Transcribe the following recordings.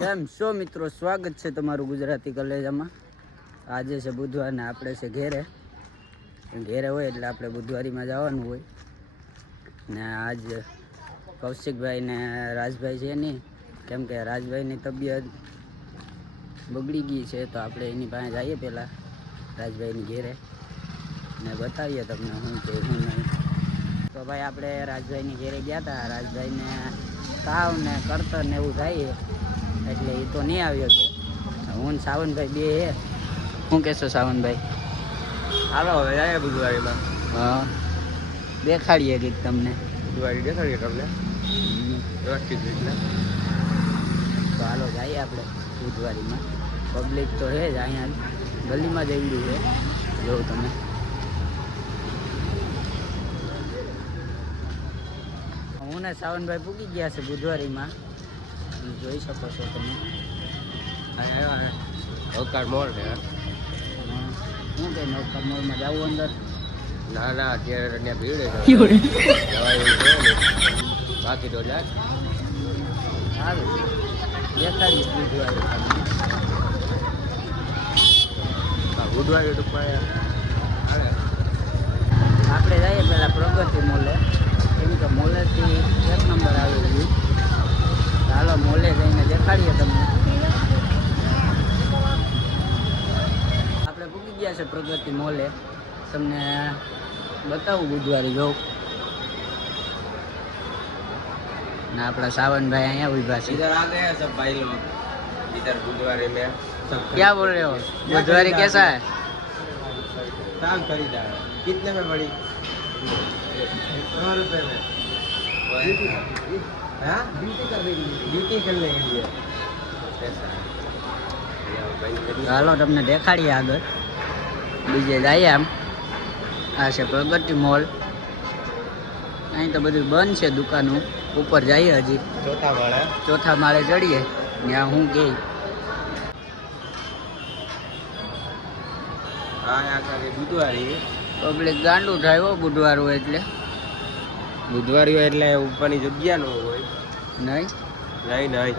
કેમ છો મિત્રો, સ્વાગત છે તમારું ગુજરાતી કલેજામાં। આજે છે બુધવાર ને આપણે છે ઘેરે હોય એટલે આપણે બુધવારીમાં જવાનું હોય ને આજ કૌશિકભાઈ ને રાજભાઈ છે નહીં, કેમ કે રાજભાઈની તબિયત બગડી ગઈ છે તો આપણે એની પાસે જઈએ પહેલાં રાજભાઈની ઘેરે ને બતાવીએ તમને શું છે શું નહીં। તો ભાઈ આપણે રાજભાઈની ઘેરે ગયા હતા, રાજભાઈને તાવ ને કરતર ને એવું થાય એટલે એ તો નહીં આવ્યો કે હું ને સાવનભાઈ બે હે। શું કહેશો સાવનભાઈ? હાલો હવે જાય બુધવારીમાં। હા, દેખાડીએ કંઈક તમને બુધવારી દેખાડીએ તમને વ્યવસ્થિત રીતના। તો હાલો જઈએ આપણે બુધવારીમાં। પબ્લિક તો છે જ અહીંયા ગલીમાં જ એવડું છે, જોઉં તમે હું ને સાવનભાઈ પૂકી ગયા છે બુધવારીમાં, જોઈ શકો છો તમે। અવકાર મોલ છે। શું કે નવકાર મોલમાં જવું અંદર? ના ના, અત્યારે ત્યાં ભીડ છે, બાકી તો જાય સારું દેખાડીએ બુધવારી તમને। બુધવારી તો આપણે જઈએ પહેલાં પ્રગતિ મોલે, કેમ કે મોલેથી એક નંબર આવેલું। ચાલો મોલે જઈને દેખાડીએ તમને। આપણે પૂકી ગયા છે પ્રગતિ મોલે, તમને બતાવું બુધવારી જોઉં ને આપણા સાવનભાઈ અહીંયા ઉભા છે। इधर आ गए हैं सब भाई लोग, इधर बुधवारी में क्या बोल रहे हो? बुधवारी कैसा है? काम खरीदा है। कितने में पड़ी? 100 रुपए में। हाँ, ड्यूटी करने के लिए ऐसा है। હાલો તમને દેખાડીએ આગળ બીજે જઈએ। આમ આ છે પ્રગતિ મોલ, અહીં તો બધું બંધ છે દુકાનો। ઉપર જઈએ હજી ચોથા માળે ચડીએ, ત્યાં હું ગઈ બુધવારી પબ્લિક ગાંડું થાય હો બુધવાર હોય એટલે। બુધવારી હોય એટલે ઉપરની જગ્યા ન હોય। નહીં નહીં નહીં,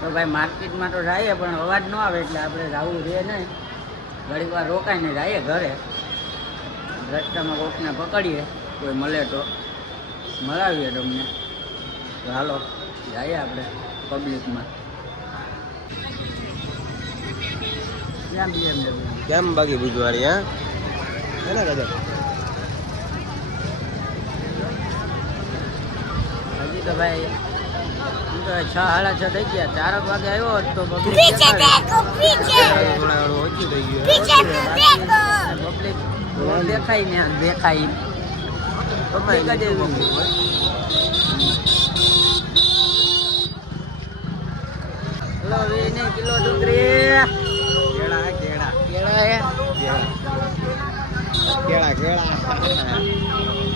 તો ભાઈ માર્કેટમાં તો જઈએ પણ અવાજ ન આવે એટલે આપણે જવું રહે નહીં, ઘડીક વાર રોકાઈને જઈએ ઘરે। રસ્તામાં કોકને પકડીએ, કોઈ મળે તો મળાવીએ તમને। તો હાલો જઈએ આપણે પબ્લિકમાં। ક્યાં BMW? કેમ બાકી બુધવારી? હા એના કદાચ હજી તો ભાઈ હું તો 6:30 થઈ ગયા, 4 વાગે આવ્યો હોત તો પબ્લિક ઓછું થઈ ગયું। પબ્લિક દેખાય ને દેખાય પબ્લિક જ એવું હોય। હલો વીને કિલો ડુંગળી કેળા કેળા કેળા હે કેળા કેળા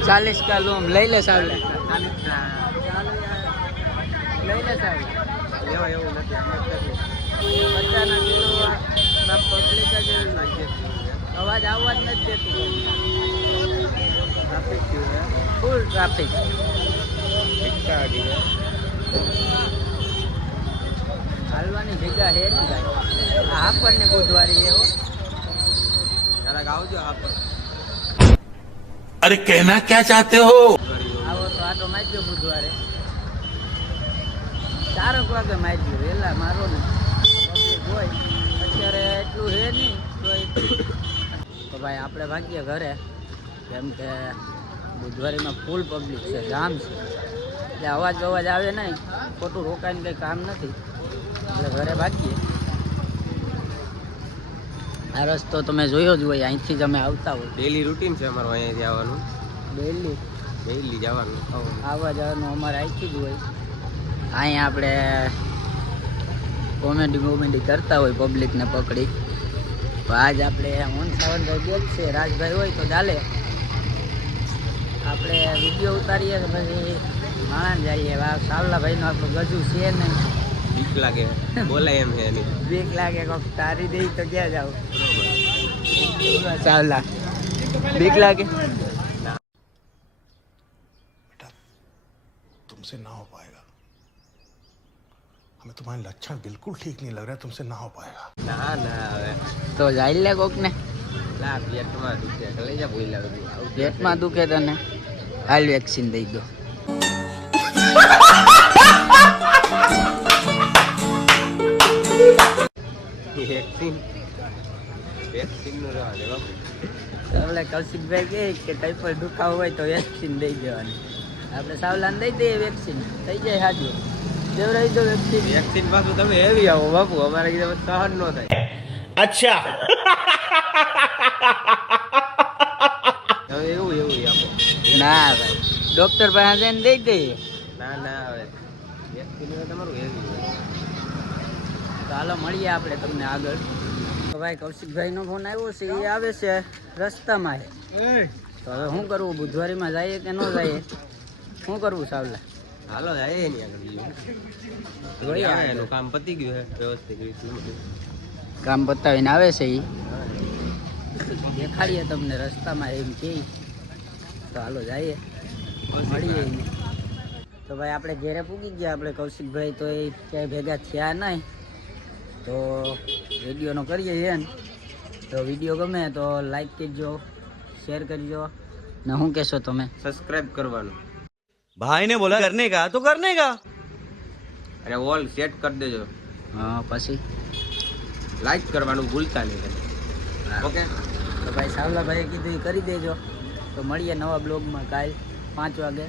40 का लूम લઈ લે સાહેબ, લઈ લે સાહેબ। લેવા એવું નથી, 50 ના કિલો પબ્લિક જ એવી, અવાજ આવવા જ નથી દેતું, ટ્રાફિક ફૂલ ટ્રાફિક। હાલવાની જગ્યા હે ને ભાઈ, આ આપણને બુધવારી એવો જરાક આવજો આપણ। अरे कहना क्या चाहते हो? આવો તો આટો મારજો બુધવારે 4 વાગે મારજો, વહેલા મારો ને પબ્લિક હોય। અત્યારે એટલું હે નહીં તો ભાઈ આપણે ભાગીએ ઘરે, કેમ કે બુધવારીમાં ફૂલ પબ્લિક છે, જામ છે એટલે અવાજ આવે નહીં, ખોટું રોકાઈને કંઈ કામ નથી એટલે ઘરે ભાગીએ। આ રસ્તો તમે જોયો જ હોય, અહીંથી જ અમે આવતા હોય, ડેલી રૂટીન છે અમારું અહીંયાથી આવવાનું, ડેલી જવાનું આવવા જવાનું અમારે અહીંથી જ હોય। અહીંયા આપણે કોમેડી કરતા હોય પબ્લિકને પકડી। તો આજ આપણે હું સાવનભાઈ બેગ છે, રાજભાઈ હોય તો ચાલે, આપણે વિડીયો ઉતારીએ તો પછી માણસ જઈએ। સાવલાભાઈનો આપણું ગજુ છે નહીં, બીક લાગે બોલાય એમ છે એની, બીક લાગે કોક તારી દઈ તો ક્યાં જાવ? સાવલા બીક લાગે? तुमसे ना हो पाएगा, हमें तुम्हारे लक्षण बिल्कुल ठीक नहीं लग रहा है, तुमसे ना हो पाएगा। ના ના હવે તો જાય લે કોક ને લા પેટમાં દુખે લઈ જા બોલા બધું પેટમાં દુખે તને હાલ વેક્સિન દઈ દો વેક્સિન વેક્સિન નું રહેવા દે બાપુ એટલે કૌશિકભાઈ કહે કે કઈ પણ દુખાવો હોય તો વેક્સિન દઈ દેવાની આપણે સાવલાને દઈ દઈએ વેક્સિન થઈ જાય હાજુ દેવરાઈ દો વેક્સિન વેક્સિન પાછું તમે એવી આવો બાપુ અમારે કીધું સહન ન થાય अच्छा હવે એવું એવું આપો ના ભાઈ ડોક્ટર પાસે જઈને દઈ દઈએ ના ના હવે વેક્સિન તમારું એવી હોય તો હાલો મળીએ આપણે તમને આગળ તો ભાઈ કૌશિકભાઈનો ફોન આવ્યો છે એ આવે છે રસ્તામાં છે તો હવે શું કરવું બુધવારીમાં જઈએ કે ન જઈએ શું કરવું સાવલા હાલો જાય નહીં આગળ જોઈએ આવે આગળ. એનું કામ પતી ગયું છે વ્યવસ્થિત રીતે કામ પતાવીને આવે છે એ દેખાડીએ તમને રસ્તામાં એમ કે તો હાલો જઈએ મળીએ એને. તો ભાઈ આપણે ઘેરે પૂગી ગયા આપણે કૌશિકભાઈ તો એ ક્યાંય ભેગા થયા નહીં તો વિડીયોનો કરીએ છે ને તો વિડીયો ગમે તો લાઈક કરજો શેર કરજો ને શું કહેશો તમે સબસ્ક્રાઇબ કરવાનું भाई ने बोला करने का तो करने का। અને ઓલ સેટ કરી દેજો હા પછી લાઈક કરવાનું ભૂલતા નહીં તમે ઓકે તો ભાઈ સાવલાભાઈએ કીધું એ કરી દેજો તો મળીએ નવા બ્લોગમાં કાલ 5 વાગે